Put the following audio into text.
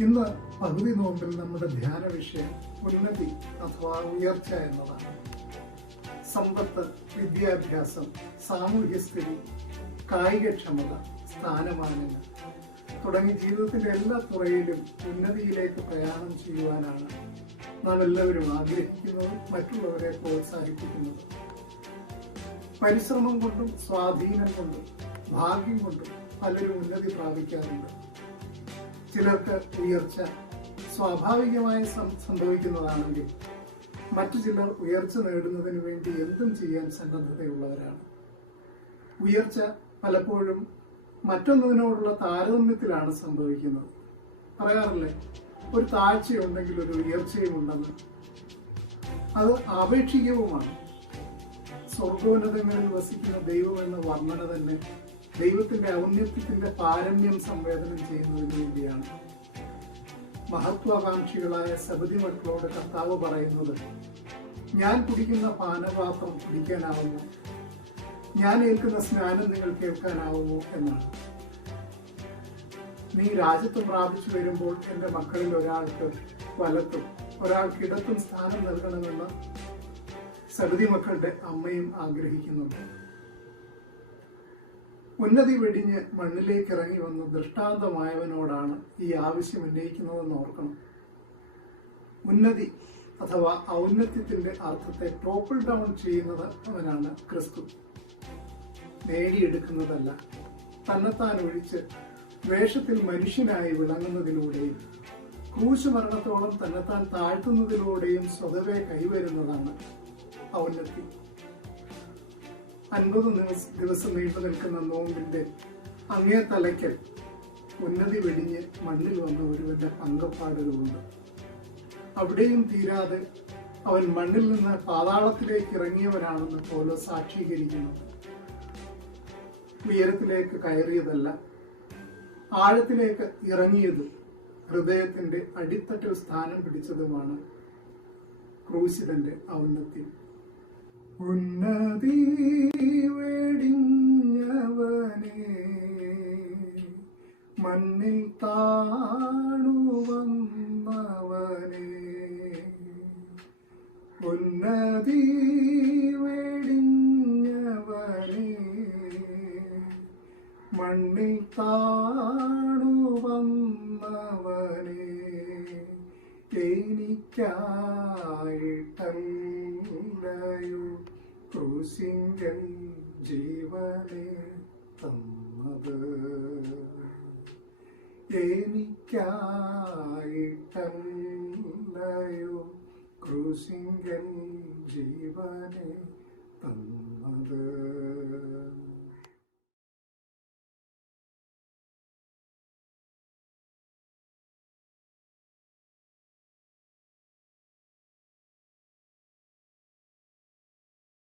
ഇന്ന് പകുതി നോമ്പിൽ നമ്മുടെ ധ്യാന വിഷയം ഉന്നതി അഥവാ ഉയർച്ച എന്നതാണ്. സമ്പത്ത്, വിദ്യാഭ്യാസം, സാമൂഹ്യസ്ഥിതി, കായികക്ഷമത, സ്ഥാനമാനങ്ങൾ തുടങ്ങി ജീവിതത്തിന്റെ എല്ലാ തുറയിലും ഉന്നതിയിലേക്ക് പ്രയാണം ചെയ്യുവാനാണ് നാം എല്ലാവരും ആഗ്രഹിക്കുന്നതും മറ്റുള്ളവരെ പ്രോത്സാഹിപ്പിക്കുന്നതും. പരിശ്രമം കൊണ്ടും സ്വാധീനം കൊണ്ടും ഭാഗ്യം കൊണ്ടും പലരും ഉന്നതി പ്രാപിക്കാറുണ്ട്. ചിലർക്ക് ഉയർച്ച സ്വാഭാവികമായി സംഭവിക്കുന്നതാണെങ്കിൽ മറ്റു ചിലർ ഉയർച്ച നേടുന്നതിന് വേണ്ടി എന്തും ചെയ്യാൻ സന്നദ്ധതയുള്ളവരാണ്. ഉയർച്ച പലപ്പോഴും മറ്റൊന്നതിനോടുള്ള താരതമ്യത്തിലാണ് സംഭവിക്കുന്നത്. പറയാറില്ലേ, ഒരു താഴ്ചയുണ്ടെങ്കിൽ ഒരു ഉയർച്ചയും ഉണ്ടെന്ന്. അത് ആപേക്ഷികവുമാണ്. സ്വർഗോന്നതങ്ങളിൽ വസിക്കുന്ന ദൈവം എന്ന വർണ്ണന തന്നെ ദൈവത്തിന്റെ ഔന്നത്യത്തിന്റെ പാരമ്യം സംവേദനം ചെയ്യുന്നതിന് വേണ്ടിയാണ്. മഹത്വാകാംക്ഷികളായ സബദി മക്കളോട് കർത്താവ് പറയുന്നത്, ഞാൻ കുടിക്കുന്ന പാനപാത്രം കുടിക്കാനാവുമോ, ഞാൻ ഏൽക്കുന്ന സ്നാനം നിങ്ങൾ കേൾക്കാനാവുമോ എന്നാണ്. നീ രാജ്യത്വം പ്രാപിച്ചു വരുമ്പോൾ എന്റെ മക്കളിൽ ഒരാൾക്ക് വലത്തും ഒരാൾക്ക് ഇടത്തും സ്ഥാനം നൽകണമെന്ന് സബദി മക്കളുടെ അമ്മയും ആഗ്രഹിക്കുന്നുണ്ട്. ഉന്നതി വെടിഞ്ഞ് മണ്ണിലേക്ക് ഇറങ്ങി വന്ന ദൃഷ്ടാന്തമായവനോടാണ് ഈ ആവശ്യം ഉന്നയിക്കുന്നതെന്ന് ഓർക്കണം. ഉന്നതി അഥവാ ഔന്നത്യത്തിന്റെ അർത്ഥത്തെ ടോപ്പിൾ ഡൗൺ ചെയ്യുന്നത് അവനാണ് ക്രിസ്തു. നേടിയെടുക്കുന്നതല്ല, തന്നെത്താൻ ഒഴിച്ച് വേഷത്തിൽ മനുഷ്യനായി വിളങ്ങുന്നതിലൂടെയും ക്രൂശ് മരണത്തോളം തന്നെത്താൻ താഴ്ത്തുന്നതിലൂടെയും സ്വതവേ കൈവരുന്നതാണ് ഔന്നത്യം. 50 ദിവസം നീണ്ടു നിൽക്കുന്ന നോമ്പിന്റെ അങ്ങേ തലയ്ക്കൽ ഉന്നതി വെടിഞ്ഞ് മണ്ണിൽ വന്ന ഒരുവന്റെ പങ്കപ്പാടുകളുണ്ട്. അവിടെയും തീരാതെ അവൻ മണ്ണിൽ നിന്ന് പാതാളത്തിലേക്ക് ഇറങ്ങിയവനാണെന്ന് പൗലോസ് സാക്ഷീകരിക്കുന്നു. ഉയരത്തിലേക്ക് കയറിയതല്ല, ആഴത്തിലേക്ക് ഇറങ്ങിയതും ഹൃദയത്തിന്റെ അടിത്തട്ടിൽ സ്ഥാനം പിടിച്ചതുമാണ് ക്രൂശിതന്റെ ഔന്നത്യം. ഉന്നതി വെടിഞ്ഞവനെ മണ്ണിൽ താണു വന്നവനെ, ഉന്നതി വെടിഞ്ഞവനെ മണ്ണിൽ താണു വന്നവനെ, എനിക്കായിട്ടല്ലയോ ക്രൂശിങ്കൽ ജീവനെ തന്നത്, എനിക്കായിട്ടല്ലയോ ക്രൂശിങ്കൽ ജീവനെ തന്നത്.